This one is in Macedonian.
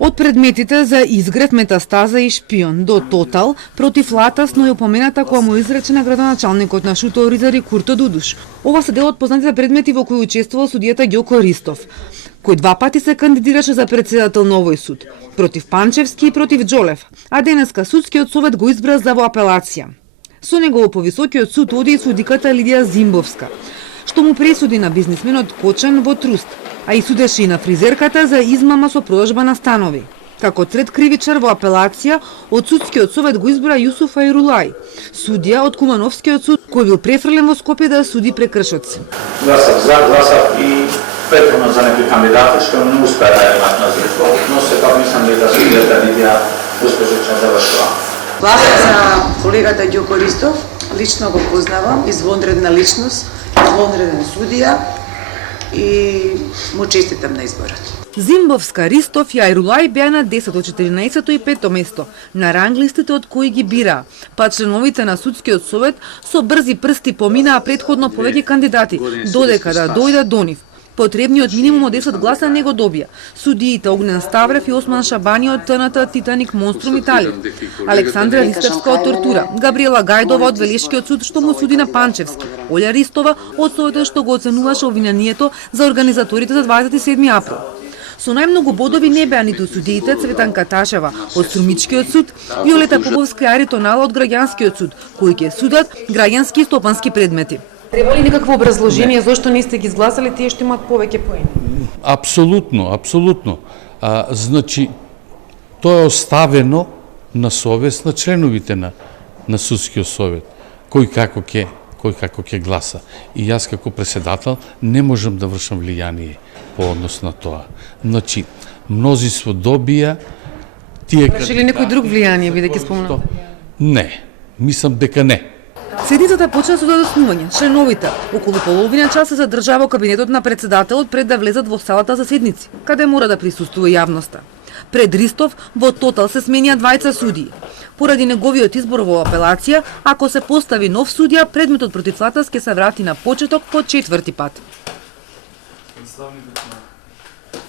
Од предметите за изгрев, метастаза и шпион до тотал, против Латас, но и упомената која му изречена градоначалникот на Шуто Оризари Курто Дудуш. Ова се дел од познатите предмети во кои учествувал судијата Ѓоко Ристов, кој 2 пати се кандидираше за председател на овој суд, против Панчевски и против Џолев, а денеска судскиот совет го избра за во апелација. Со него во повисокиот суд оди и судиката Лидија Зимбовска, што му пресуди на бизнисменот Кочан во Труст, а и судеше и на фризерката за измама со продажба на станови. Како трет кривичар во апелација, од судскиот совет го избра Јусуф Ајрулај, судија од Кумановскиот суд, кој бил префрлен во Скопје да суди прекршоци. Гласав за, гласав и претhodno за некои кандидати што не успеа да имат на избор, но сепак мислам дека судијата Лидија успешно завршила. Гласав за колегата Ѓоко Ристов, лично го познавам, извонредна личност, извонреден судија и му честитам на изборот. Зимбовска, Ристов и Ајрулај беа на 10, 14 и 5 место на ранглистите од кои ги бира, па членовите на судскиот совет со брзи прсти поминаа претходно повеќе кандидати, додека да дојдат до нив. Потребниот минимум од 10 гласа не го добија. Судиите Огнен Ставрев и Осман Шабани од ТНТ Титаник Монструм Италија, Александра Ристевска од Тортура, Габриела Гајдова од Велешкиот суд што му суди на Панчевски, Олја Ристова од советот што го оценуваше обвинението за организаторите за 27 април. Со најмногу бодови не беа ниту судиите Цветанка Ташева од Струмичкиот суд, Виолета Поповска и Ари Тонала од Граѓанскиот суд, кои ќе судат граѓански и стопански предмети. Треба ли некакво образложение зошто не сте ги изгласали тие што имаат повеќе поени? Апсолутно, апсолутно. Значи, тоа е оставено на совест на членовите на судскиот совет, кој како ќе гласа. И јас како председател не можам да вршам влијание по однос на тоа. Значи, мнозинство добија тие Врши ли некој друг влијание, бидејќи спомнав? Не, мислам дека не. Седницата почна со доснување. Членовите околу половина час се задржава во кабинетот на председателот пред да влезат во салата за седници, каде мора да присуствува јавноста. Пред Ристов во тотал се сменија 2 судии. Поради неговиот избор во апелација, ако се постави нов судија, предметот против Латас ќе се врати на почеток по 4ти пат.